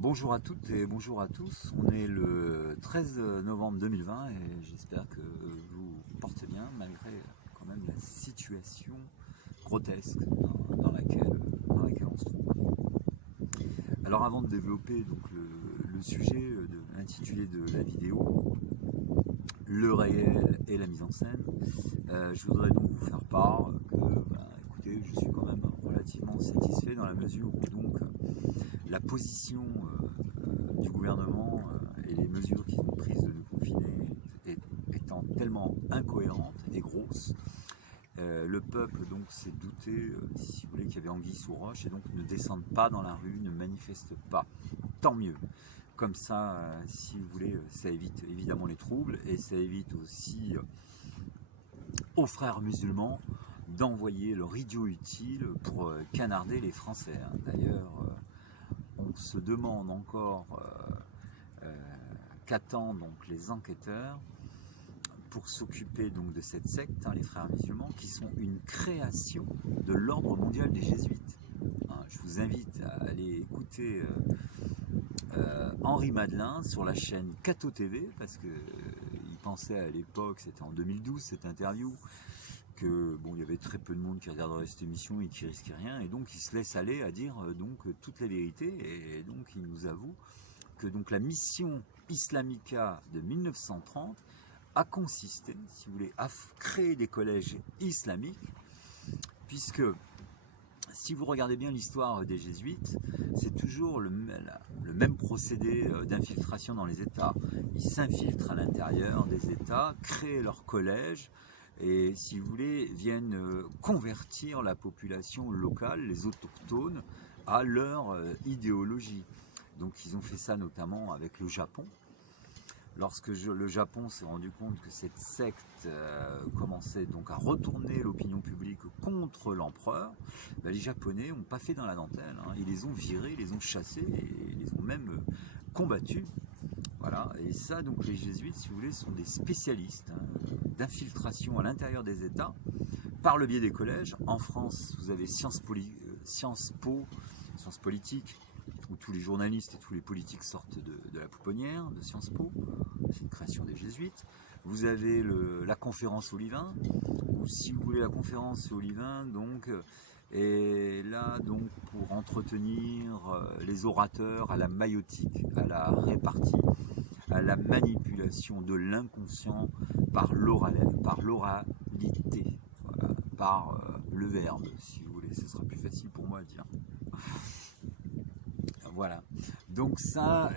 Bonjour à toutes et bonjour à tous. On est le 13 novembre 2020 et j'espère que vous portez bien malgré quand même la situation grotesque dans laquelle on se trouve. Alors avant de développer donc le sujet intitulé de la vidéo, le réel et la mise en scène, je voudrais donc vous faire part que, écoutez, je suis quand même relativement satisfait dans la mesure où donc la position du gouvernement et les mesures qu'ils ont prises de nous confiner étant tellement incohérentes et grosses, le peuple donc s'est douté, si vous voulez, qu'il y avait anguille sous roche et donc ne descendent pas dans la rue, ne manifestent pas. Tant mieux. Comme ça, si vous voulez, ça évite évidemment les troubles et ça évite aussi aux frères musulmans d'envoyer leur idiot utile pour canarder les Français. D'ailleurs, on se demande encore qu'attendent donc les enquêteurs pour s'occuper donc de cette secte, les frères musulmans, qui sont une création de l'ordre mondial des jésuites. Je vous invite à aller écouter Henri Madelin sur la chaîne Cato TV, parce que il pensait à l'époque, c'était en 2012 cette interview, que bon, il y avait très peu de monde qui regarderait cette émission et qui risquait rien, et donc il se laisse aller à dire donc toute la vérité, et donc il nous avoue que donc la mission Islamica de 1930 a consisté, si vous voulez, à créer des collèges islamiques, puisque si vous regardez bien l'histoire des jésuites, c'est toujours le même procédé d'infiltration dans les États. Ils s'infiltrent à l'intérieur des États, créent leurs collèges, et si vous voulez, viennent convertir la population locale, les autochtones, à leur idéologie. Donc ils ont fait ça notamment avec le Japon. Lorsque le Japon s'est rendu compte que cette secte commençait donc à retourner l'opinion publique contre l'empereur, les Japonais n'ont pas fait dans la dentelle. Ils les ont virés, ils les ont chassés et ils les ont même combattus. Voilà. Et ça, donc les jésuites, si vous voulez, sont des spécialistes d'infiltration à l'intérieur des États par le biais des collèges. En France, vous avez Sciences Po, sciences politiques, où tous les journalistes et tous les politiques sortent de la pouponnière de Sciences Po. C'est une création des jésuites. Vous avez la conférence Olivain, ou si vous voulez la conférence Olivain, donc, est là donc pour entretenir les orateurs à la maïotique, à la répartie, à la manipulation de l'inconscient par l'oralité, voilà, par le verbe, si vous voulez, ce sera plus facile pour moi à dire. Voilà. Donc ça,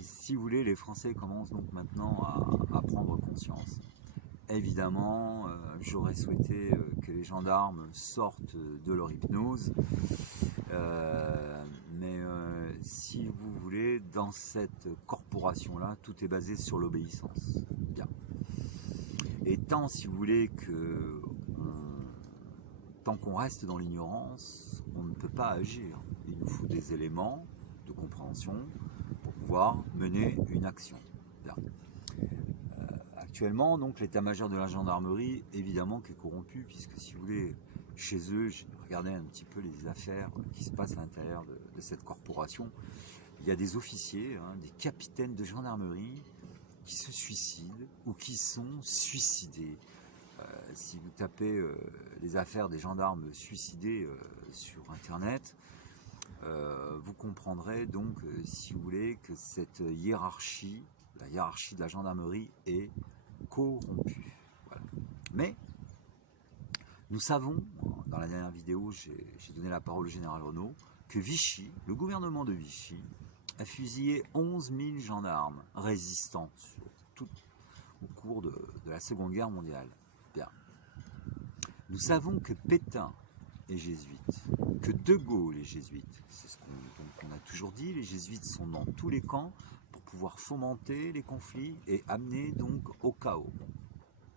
si vous voulez, les Français commencent donc maintenant à prendre conscience. Évidemment, j'aurais souhaité que les gendarmes sortent de leur hypnose, mais si vous voulez, dans cette corporation-là, tout est basé sur l'obéissance. Bien. Et tant, si vous voulez, tant qu'on reste dans l'ignorance, on ne peut pas agir. Il nous faut des éléments de compréhension pour pouvoir mener une action. Bien. Actuellement, donc, l'état-major de la gendarmerie, évidemment, qui est corrompu, puisque si vous voulez, chez eux, j'ai regardé un petit peu les affaires qui se passent à l'intérieur de cette corporation. Il y a des officiers, des capitaines de gendarmerie qui se suicident ou qui sont suicidés. Si vous tapez les affaires des gendarmes suicidés sur Internet, vous comprendrez donc, si vous voulez, que cette hiérarchie, la hiérarchie de la gendarmerie est corrompue. Voilà. Mais nous savons, dans la dernière vidéo, j'ai donné la parole au général Renaud, que Vichy, le gouvernement de Vichy, a fusillé 11 000 gendarmes résistants au cours de la Seconde Guerre mondiale. Bien. Nous savons que Pétain est jésuite, que De Gaulle est jésuite. C'est ce qu'on a toujours dit, les jésuites sont dans tous les camps pour pouvoir fomenter les conflits et amener donc au chaos.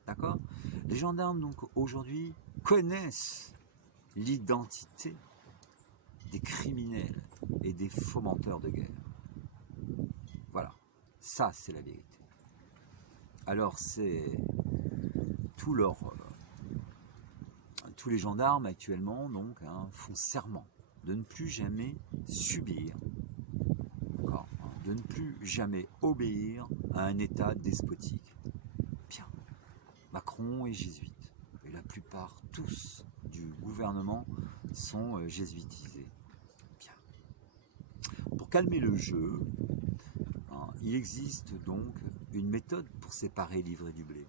D'accord ? Les gendarmes donc aujourd'hui connaissent l'identité des criminels et des fomenteurs de guerre. Voilà, ça c'est la vérité. Alors c'est tous les gendarmes actuellement donc font serment de ne plus jamais subir, d'accord, hein, de ne plus jamais obéir à un État despotique. Bien, Macron est jésuite, et la plupart tous du gouvernement sont jésuitisés. Bien. Pour calmer le jeu, hein, il existe donc une méthode pour séparer l'ivre du blé.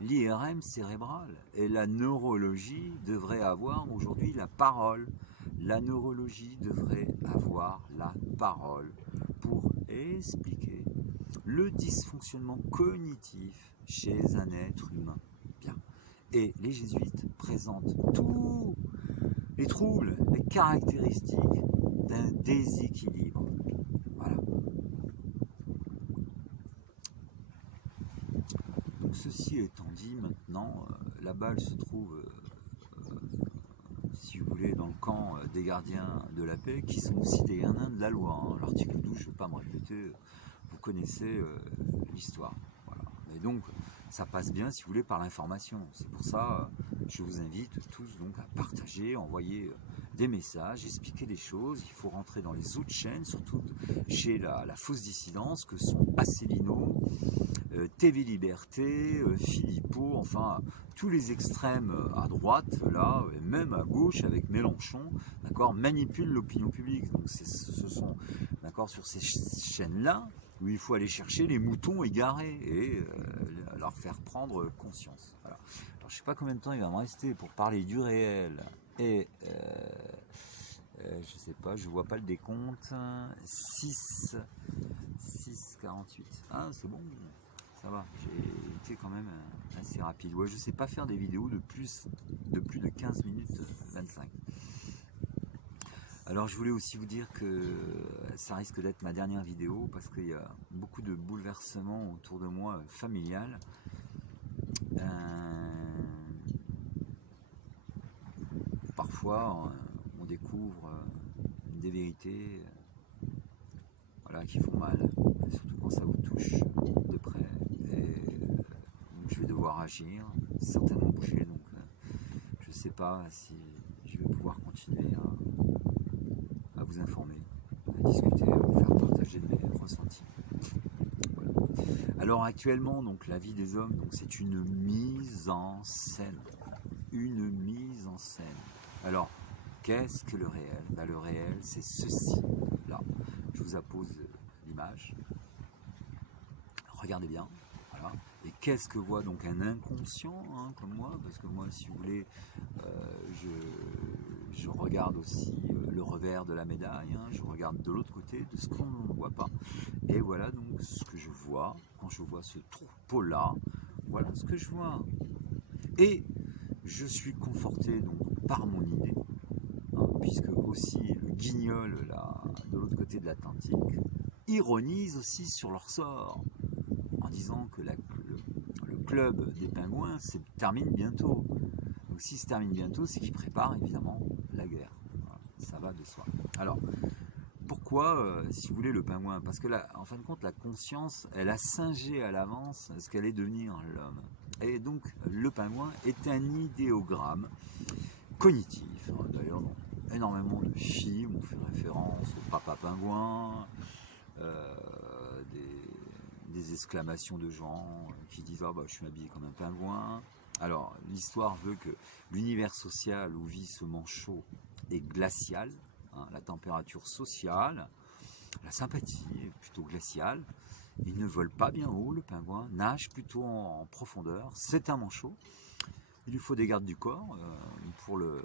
L'IRM cérébrale et la neurologie devraient avoir aujourd'hui la parole. La neurologie devrait avoir la parole pour expliquer le dysfonctionnement cognitif chez un être humain. Bien. Et les jésuites présentent tous les troubles, les caractéristiques d'un déséquilibre. Voilà. Donc ceci étant dit, maintenant, la balle se trouve, si vous voulez, dans le camp des gardiens de la paix, qui sont aussi des gardiens de la loi. Hein. L'article 12, je ne vais pas me répéter, vous connaissez l'histoire. Voilà. Et donc, ça passe bien, si vous voulez, par l'information. C'est pour ça, je vous invite tous donc à partager, envoyer des messages, expliquer les choses. Il faut rentrer dans les autres chaînes, surtout chez la fausse dissidence, que sont Asselineau, TV Liberté, Philippot, enfin tous les extrêmes à droite, là, et même à gauche avec Mélenchon, d'accord, manipulent l'opinion publique. Donc ce sont, d'accord, sur ces chaînes-là où il faut aller chercher les moutons égarés et leur faire prendre conscience. Voilà. Alors je ne sais pas combien de temps il va me rester pour parler du réel et je ne sais pas, je vois pas le décompte. 6,48. Ah, c'est bon. Ça va, j'ai été quand même assez rapide. Ouais, je sais pas faire des vidéos de plus de 15 minutes 25. Alors je voulais aussi vous dire que ça risque d'être ma dernière vidéo parce qu'il y a beaucoup de bouleversements autour de moi familial. Parfois on découvre des vérités voilà, qui font mal, surtout quand ça vous touche de près. Je vais devoir agir, certainement bouger, donc je ne sais pas si je vais pouvoir continuer à vous informer, à discuter, à vous faire partager de mes ressentis. Voilà. Alors actuellement, donc la vie des hommes, donc c'est une mise en scène, une mise en scène. Alors qu'est-ce que le réel? Ben, le réel, c'est ceci. Là, je vous appose l'image. Regardez bien. Voilà. Et qu'est-ce que voit donc un inconscient, hein, comme moi? Parce que moi, si vous voulez, je regarde aussi le revers de la médaille, hein, je regarde de l'autre côté, de ce qu'on ne voit pas. Et voilà donc ce que je vois quand je vois ce troupeau-là. Voilà ce que je vois. Et je suis conforté donc par mon idée, hein, puisque aussi le guignol là, de l'autre côté de l'Atlantique ironise aussi sur leur sort en disant que le club des pingouins se termine bientôt. Donc s'il se termine bientôt, c'est qu'il prépare évidemment la guerre. Voilà, ça va de soi. Alors, pourquoi, si vous voulez, le pingouin? Parce que là, en fin de compte, la conscience, elle a singé à l'avance ce qu'allait devenir l'homme. Et donc, le pingouin est un idéogramme cognitif. D'ailleurs, dans énormément de films, on fait référence au papa pingouin, des exclamations de gens qui disent « Ah bah je suis habillé comme un pingouin ». Alors, l'histoire veut que l'univers social où vit ce manchot est glacial, hein, la température sociale, la sympathie est plutôt glaciale. Il ne vole pas bien haut, le pingouin, nage plutôt en profondeur. C'est un manchot. Il lui faut des gardes du corps pour le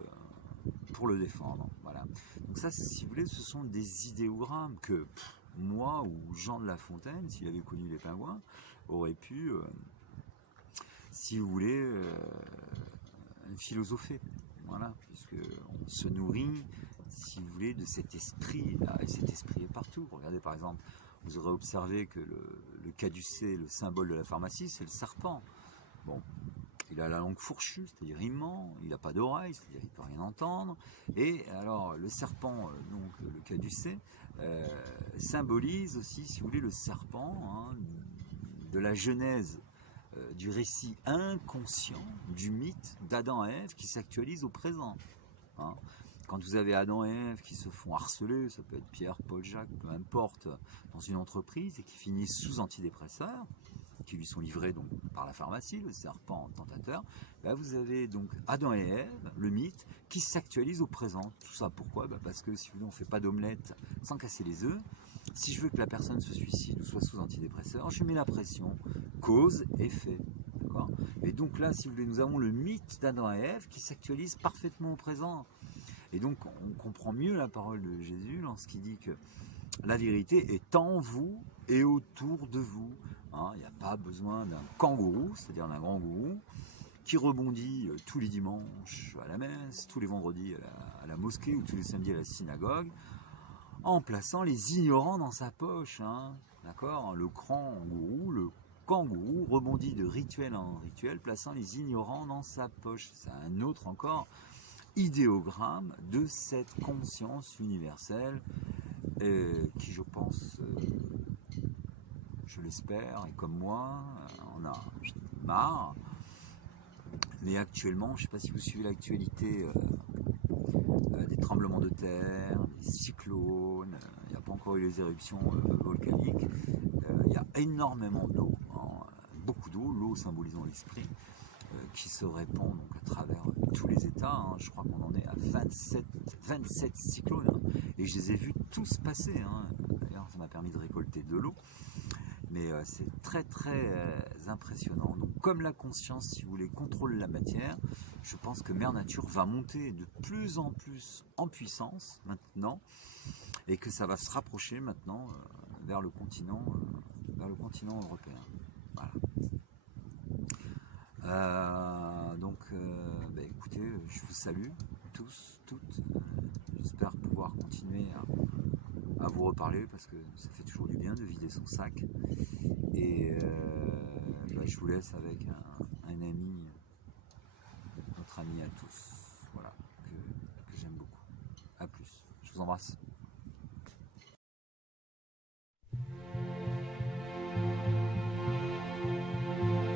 défendre. Voilà. Donc ça, si vous voulez, ce sont des idéogrammes que moi ou Jean de La Fontaine, s'il avait connu les pingouins, aurait pu, si vous voulez, philosopher. Voilà, puisqu'on se nourrit, si vous voulez, de cet esprit-là, et cet esprit est partout. Regardez par exemple, vous aurez observé que le caducée, le symbole de la pharmacie, c'est le serpent. Bon, il a la langue fourchue, c'est-à-dire il ment, il n'a pas d'oreille, c'est-à-dire il ne peut rien entendre. Et alors le serpent, donc le caducée, symbolise aussi, si vous voulez, le serpent hein, de la genèse du récit inconscient, du mythe d'Adam et Ève qui s'actualise au présent. Hein. Quand vous avez Adam et Ève qui se font harceler, ça peut être Pierre, Paul, Jacques, peu importe, dans une entreprise et qui finissent sous antidépresseurs, qui lui sont livrés donc par la pharmacie, le serpent tentateur, là vous avez donc Adam et Ève, le mythe, qui s'actualise au présent. Tout ça pourquoi? Parce que si on ne fait pas d'omelette sans casser les œufs, si je veux que la personne se suicide ou soit sous antidépresseur, je mets la pression, cause, effet. Et donc là, si vous voulez, nous avons le mythe d'Adam et Ève qui s'actualise parfaitement au présent. Et donc on comprend mieux la parole de Jésus lorsqu'il dit que la vérité est en vous et autour de vous. Il n'y a pas besoin d'un kangourou, c'est-à-dire d'un grand gourou, qui rebondit tous les dimanches à la messe, tous les vendredis à la mosquée ou tous les samedis à la synagogue, en plaçant les ignorants dans sa poche. D'accord ? Le kangourou rebondit de rituel en rituel, plaçant les ignorants dans sa poche. C'est un autre encore idéogramme de cette conscience universelle qui, je pense, je l'espère, et comme moi, on a marre. Mais actuellement, je ne sais pas si vous suivez l'actualité des tremblements de terre, des cyclones, il n'y a pas encore eu les éruptions volcaniques, il y a énormément d'eau, beaucoup d'eau, l'eau symbolisant l'esprit, qui se répand donc à travers tous les États. Je crois qu'on en est à 27 cyclones, et je les ai vus tous passer. D'ailleurs, ça m'a permis de récolter de l'eau. Mais c'est très impressionnant. Donc comme la conscience, si vous voulez, contrôle la matière, je pense que Mère Nature va monter de plus en plus en puissance maintenant, et que ça va se rapprocher maintenant vers le continent européen. Voilà. Écoutez, je vous salue tous, toutes. J'espère pouvoir continuer à vous reparler, parce que ça fait toujours du bien de vider son sac. Et je vous laisse avec un ami, notre ami à tous, voilà, que j'aime beaucoup. A plus, je vous embrasse.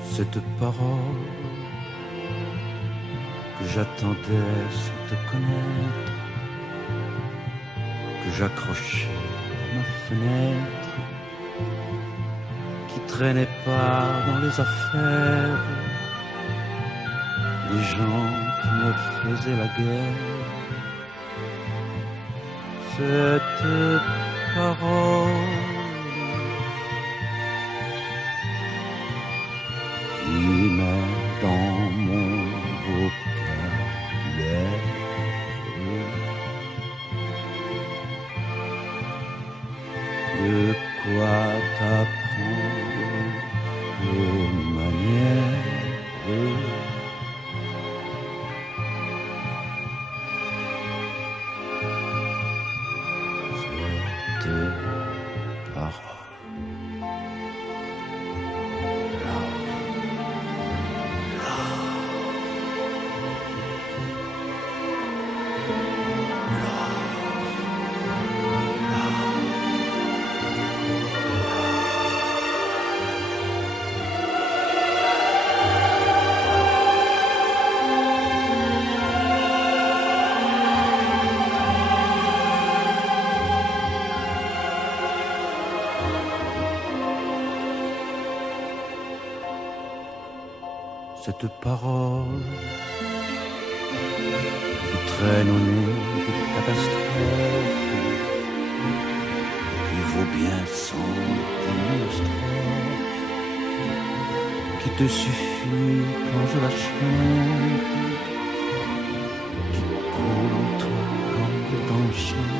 Cette parole que j'attendais sans te connaître, que j'accrochais à ma fenêtre, qui traînait pas dans les affaires des gens qui me faisaient la guerre. Cette parole qui met dans mon vocabulaire de quoi t'apprendre de manière. Cette parole. Cette parole qui traîne au nez des catastrophes, qui vaut bien 100 strophes, qui te suffit quand je la chante, qui coule en toi comme dans le chant.